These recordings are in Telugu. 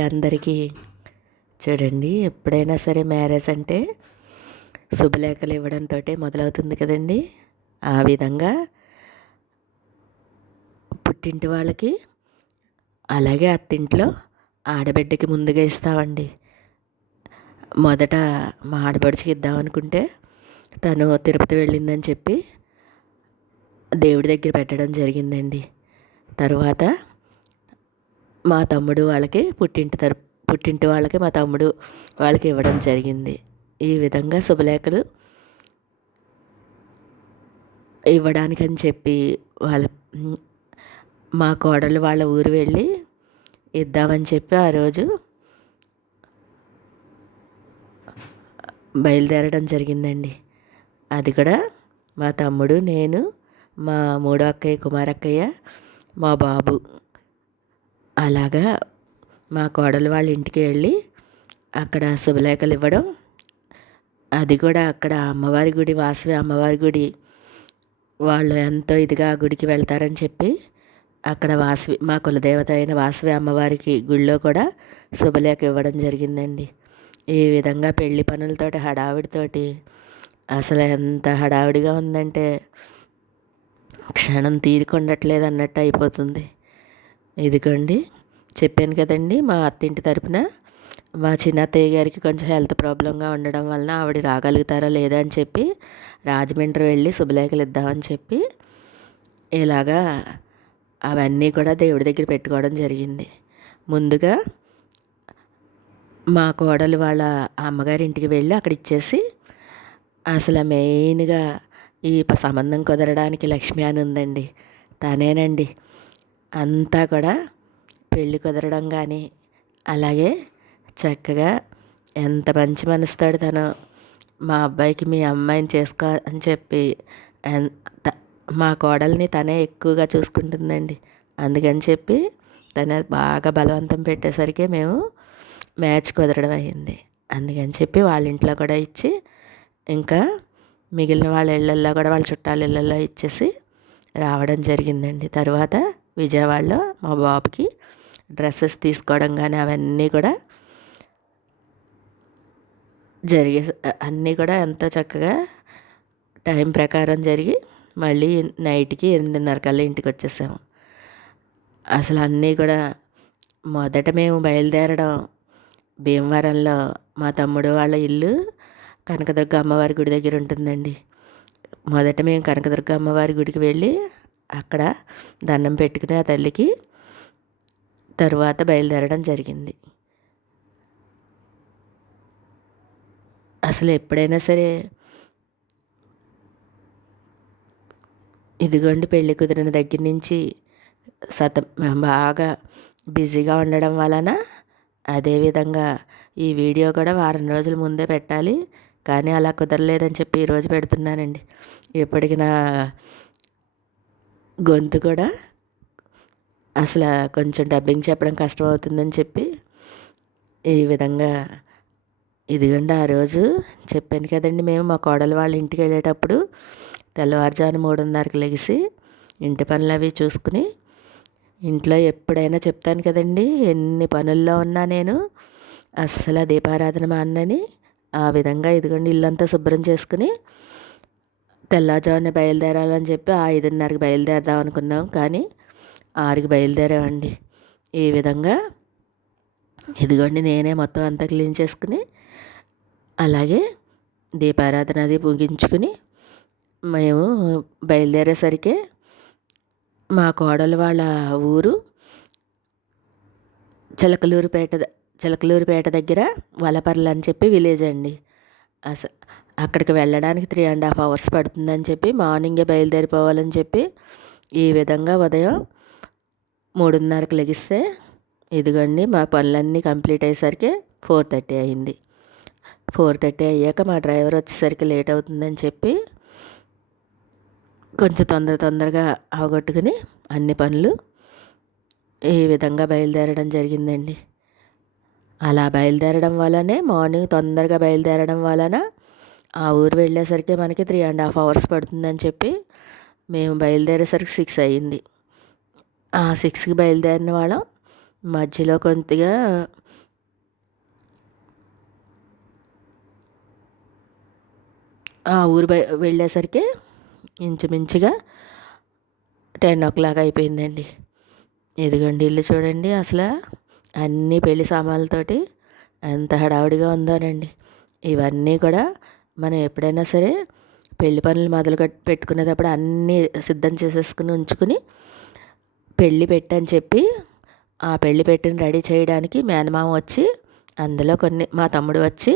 అండి అందరికీ చూడండి ఎప్పుడైనా సరే మ్యారేజ్ అంటే శుభలేఖలు ఇవ్వడంతో మొదలవుతుంది కదండి. ఆ విధంగా పుట్టింటి వాళ్ళకి అలాగే అత్తింట్లో ఆడబిడ్డకి ముందుగా ఇస్తామండి. మొదట మా ఆడపడుచుకి ఇద్దామనుకుంటే తను తిరుపతి వెళ్ళిందని చెప్పి దేవుడి దగ్గర పెట్టడం జరిగిందండి. తర్వాత మా తమ్ముడు వాళ్ళకి పుట్టింటి తరపు పుట్టింటి వాళ్ళకి మా తమ్ముడు వాళ్ళకి ఇవ్వడం జరిగింది. ఈ విధంగా శుభలేఖలు ఇవ్వడానికని చెప్పి వాళ్ళ మా కోడలు వాళ్ళ ఊరు వెళ్ళి ఇద్దామని చెప్పి ఆ రోజు బయలుదేరడం జరిగిందండి. అది కూడా మా తమ్ముడు నేను మా మూడో అక్కయ్య కుమారక్కయ్య మా బాబు. అలాగా మా కోడలు వాళ్ళ ఇంటికి వెళ్ళి అక్కడ శుభలేఖలు ఇవ్వడం. అది కూడా అక్కడ అమ్మవారి గుడి వాసవి అమ్మవారి గుడి. వాళ్ళు ఎంతో ఇదిగా గుడికి వెళ్తారని చెప్పి అక్కడ వాసవి మా కులదేవత అయిన వాసవి అమ్మవారికి గుళ్ళో కూడా శుభలేఖ ఇవ్వడం జరిగిందండి. ఈ విధంగా పెళ్ళి పనులతోటి హడావిడితోటి అసలు ఎంత హడావిడిగా ఉందంటే క్షణం తీరికొండట్లేదు అన్నట్టు అయిపోతుంది. ఇదిగోండి చెప్పాను కదండి మా అత్తింటి తరపున మా చిన్నత్తయ్య గారికి కొంచెం హెల్త్ ప్రాబ్లంగా ఉండడం వలన ఆవిడ రాగలుగుతారా లేదా అని చెప్పి రాజమండ్రి వెళ్ళి శుభలేఖలు ఇద్దామని చెప్పి ఇలాగా అవన్నీ కూడా దేవుడి దగ్గర పెట్టుకోవడం జరిగింది. ముందుగా మా కోడలు వాళ్ళ అమ్మగారి ఇంటికి వెళ్ళి అక్కడ ఇచ్చేసి అసలు మెయిన్గా ఈ సంబంధం కుదరడానికి లక్ష్మి అని ఉందండి. తనేనండి. అంతా కూడా పెళ్ళి కుదరడం కానీ అలాగే చక్కగా ఎంత మంచి మనసుతాడు తను. మా అబ్బాయికి మీ అమ్మాయిని చేసుకో అని చెప్పి మా కోడల్ని తనే ఎక్కువగా చూసుకుంటుందండి. అందుకని చెప్పి తనే బాగా బలవంతం పెట్టేసరికి మేము మ్యాచ్ కుదరడం అయింది. అందుకని చెప్పి వాళ్ళ ఇంట్లో కూడా ఇచ్చి ఇంకా మిగిలిన వాళ్ళ ఇళ్ళల్లో కూడా వాళ్ళ చుట్టాల ఇళ్ళల్లో ఇచ్చేసి రావడం జరిగిందండి. తర్వాత విజయవాడలో మా బాబుకి డ్రెస్సెస్ తీసుకోవడం కానీ అవన్నీ కూడా జరిగే అన్నీ కూడా ఎంతో చక్కగా టైం ప్రకారం జరిగి మళ్ళీ నైట్కి ఎనిమిదిన్నర కల్లా ఇంటికి వచ్చేసాము అసలు అన్నీ కూడా మొదట మేము బయలుదేరడం భీమవరంలో మా తమ్ముడు వాళ్ళ ఇల్లు కనకదుర్గ అమ్మవారి గుడి దగ్గర ఉంటుందండి. మొదట మేము కనకదుర్గ అమ్మవారి గుడికి వెళ్ళి అక్కడ దండం పెట్టుకుని ఆ తల్లికి తరువాత బయలుదేరడం జరిగింది. అసలు ఎప్పుడైనా సరే ఇదిగోండి పెళ్ళి కుదిరిన దగ్గర నుంచి సత బాగా బిజీగా ఉండడం వలన అదేవిధంగా ఈ వీడియో కూడా వారం రోజుల ముందే పెట్టాలి. కానీ అలా కుదరలేదని చెప్పి ఈరోజు పెడుతున్నానండి. ఇప్పటికి నా గొంతు కూడా అసలు కొంచెం డబ్బింగ్ చెప్పడం కష్టం అవుతుందని చెప్పి ఈ విధంగా ఇదిగండి ఆ రోజు చెప్పాను కదండి మేము మా కోడలు వాళ్ళ ఇంటికి వెళ్ళేటప్పుడు తెల్లవారుజాను మూడున్నరకు లెగిసి ఇంటి పనులు అవి చూసుకుని ఇంట్లో ఎప్పుడైనా చెప్తాను కదండి ఎన్ని పనుల్లో ఉన్నా నేను అస్సలు దీపారాధన మా అన్నని ఆ విధంగా ఇదిగోండి ఇల్లంతా శుభ్రం చేసుకుని తెల్లవారుజామున బయలుదేరాలని చెప్పి ఐదున్నరకి బయలుదేరదాం అనుకున్నాం. కానీ ఆరుకి బయలుదేరామండి. ఈ విధంగా ఇదిగోండి నేనే మొత్తం అంతా క్లీన్ చేసుకుని అలాగే దీపారాధన అది ముగించుకుని మేము బయలుదేరేసరికి మా కోడలు వాళ్ళ ఊరు చిలకలూరుపేట చిలకలూరుపేట దగ్గర వలపర్లు అని చెప్పి విలేజ్ అండి. అసలు అక్కడికి వెళ్ళడానికి త్రీ అండ్ హాఫ్ అవర్స్ పడుతుందని చెప్పి మార్నింగే బయలుదేరిపోవాలని చెప్పి ఈ విధంగా ఉదయం మూడున్నరకు లెగిస్తే ఇదిగోండి మా పనులన్నీ కంప్లీట్ అయ్యేసరికి ఫోర్ థర్టీ అయింది. ఫోర్ థర్టీ అయ్యాక మా డ్రైవర్ వచ్చేసరికి లేట్ అవుతుందని చెప్పి కొంచెం తొందర తొందరగా అవగొట్టుకుని అన్ని పనులు ఈ విధంగా బయలుదేరడం జరిగిందండి. అలా బయలుదేరడం వల్లనే మార్నింగ్ తొందరగా బయలుదేరడం వలన ఆ ఊరు వెళ్ళేసరికి మనకి త్రీ అండ్ హాఫ్ అవర్స్ పడుతుందని చెప్పి మేము బయలుదేరేసరికి సిక్స్ అయ్యింది. ఆ సిక్స్కి బయలుదేరిన వాళ్ళం. మధ్యలో కొంతగా ఆ ఊరు వెళ్ళేసరికి ఇంచుమించుగా టెన్ ఓ క్లాక్ అయిపోయిందండి. ఇదిగోండి ఇల్లు చూడండి అసలు అన్ని పెళ్ళి సామాన్లతోటి ఎంత హడావుడిగా ఉందోనండి. ఇవన్నీ కూడా మనం ఎప్పుడైనా సరే పెళ్ళి పనులు మొదలు పెట్టుకునేటప్పుడు అన్నీ సిద్ధం చేసేసుకుని ఉంచుకుని పెళ్ళి పెట్టని చెప్పి ఆ పెళ్ళి పెట్టిన రెడీ చేయడానికి మేనమామ వచ్చి అందులో కొన్ని మా తమ్ముడు వచ్చి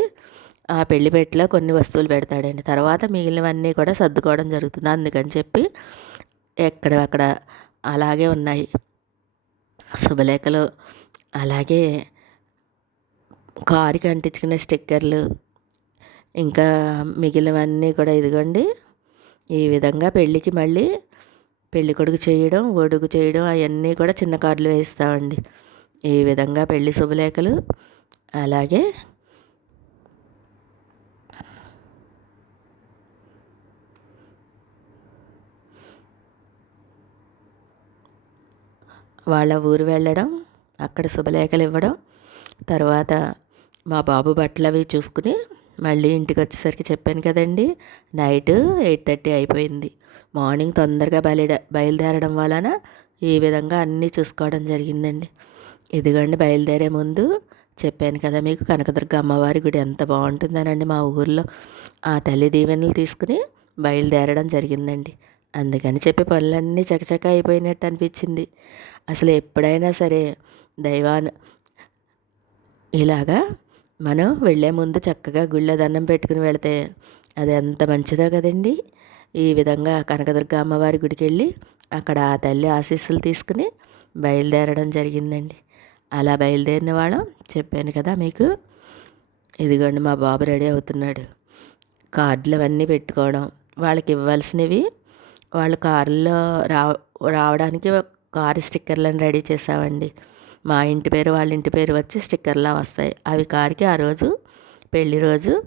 ఆ పెళ్ళి పెట్టిలో కొన్ని వస్తువులు పెడతాడండి. తర్వాత మిగిలినవన్నీ కూడా సర్దుకోవడం జరుగుతుంది. అందుకని చెప్పి ఎక్కడక్కడ అలాగే ఉన్నాయి. శుభలేఖలు అలాగే కారుకి అంటించుకునే స్టిక్కర్లు ఇంకా మిగిలినవన్నీ కూడా ఇదిగోండి. ఈ విధంగా పెళ్ళికి మళ్ళీ పెళ్ళి కొడుకు చేయడం ఒడుగు చేయడం అవన్నీ కూడా చిన్న కార్డులు వేస్తామండి ఈ విధంగా పెళ్ళి శుభలేఖలు అలాగే వాళ్ళ ఊరు వెళ్ళడం అక్కడ శుభలేఖలు ఇవ్వడం తర్వాత మా బాబు బట్టలు అవి చూసుకుని మళ్ళీ ఇంటికి వచ్చేసరికి చెప్పాను కదండి నైట్ ఎయిట్ థర్టీ అయిపోయింది. మార్నింగ్ తొందరగా బయలుదే బయలుదేరడం వలన ఈ విధంగా అన్నీ చూసుకోవడం జరిగిందండి. ఇదిగోండి బయలుదేరే ముందు చెప్పాను కదా మీకు కనకదుర్గ అమ్మవారి గుడి ఎంత బాగుంటుందనండి మా ఊర్లో. ఆ తల్లి దీవెనలు తీసుకుని బయలుదేరడం జరిగిందండి. అందుకని చెప్పి పనులన్నీ చకచక అయిపోయినట్టు అనిపించింది. అసలు ఎప్పుడైనా సరే దైవాన్ ఇలాగా మనం వెళ్ళే ముందు చక్కగా గుళ్ళో దండం పెట్టుకుని వెళితే అది ఎంత మంచిదో కదండి. ఈ విధంగా కనకదుర్గ అమ్మవారి గుడికి వెళ్ళి అక్కడ ఆ తల్లి ఆశీస్సులు తీసుకుని బయలుదేరడం జరిగిందండి. అలా బయలుదేరిన వాళ్ళం. చెప్పాను కదా మీకు? ఇదిగోండి మా బాబు రెడీ అవుతున్నాడు. కార్డులు అవన్నీ పెట్టుకోవడం వాళ్ళకి ఇవ్వాల్సినవి వాళ్ళ కారులో రా రావడానికి కారు స్టిక్కర్లను రెడీ చేసామండి మా ఇంటి పేరు వాళ్ళ ఇంటి పేరు వచ్చి స్టిక్కర్లా వస్తాయి. అవి కారుకి ఆ రోజు పెళ్ళి రోజు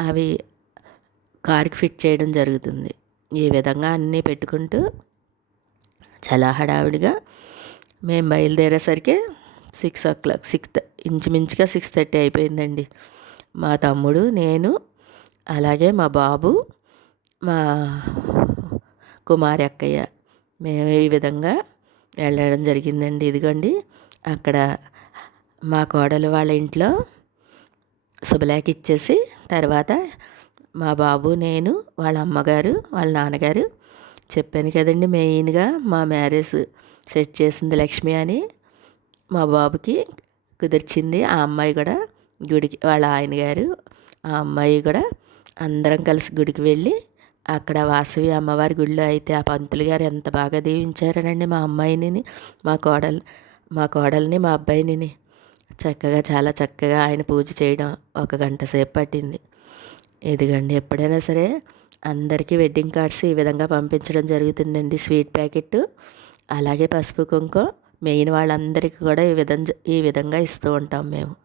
అవి కారుకి ఫిట్ చేయడం జరుగుతుంది. ఈ విధంగా అన్నీ పెట్టుకుంటూ చాలా హడావిడిగా మేము బయలుదేరేసరికి సిక్స్ ఓ క్లాక్ సిక్స్ ఇంచుమించుగా సిక్స్ థర్టీ అయిపోయిందండి. మా తమ్ముడు నేను అలాగే మా బాబు మా కుమారి అక్కయ్య మేము ఈ విధంగా వెళ్ళడం జరిగిందండి. ఇదిగోండి అక్కడ మా కోడలు వాళ్ళ ఇంట్లో శుభలేఖ ఇచ్చేసి తర్వాత మా బాబు నేను వాళ్ళ అమ్మగారు వాళ్ళ నాన్నగారు చెప్పాను కదండి మెయిన్గా మా మ్యారేజ్ సెట్ చేసింది లక్ష్మి అని. మా బాబుకి కుదిర్చింది ఆ అమ్మాయి కూడా గుడికి వాళ్ళ ఆయన గారు ఆ అమ్మాయి కూడా అందరం కలిసి గుడికి వెళ్ళి అక్కడ వాసవి అమ్మవారి గుడిలో అయితే ఆ పంతులు గారు ఎంత బాగా దీవించారనండి మా అమ్మాయిని మా కోడలు మా కోడల్ని మా అబ్బాయిని చక్కగా చాలా చక్కగా ఆయన పూజ చేయడం ఒక గంట సేపు పట్టింది. ఇదిగండి ఎప్పుడైనా సరే అందరికీ వెడ్డింగ్ కార్డ్స్ ఈ విధంగా పంపించడం జరుగుతుందండి. స్వీట్ ప్యాకెట్ అలాగే పసుపు కుంకుమ మెయిన్ వాళ్ళందరికీ కూడా ఈ విధంగా ఈ విధంగా ఇస్తూ ఉంటాం మేము.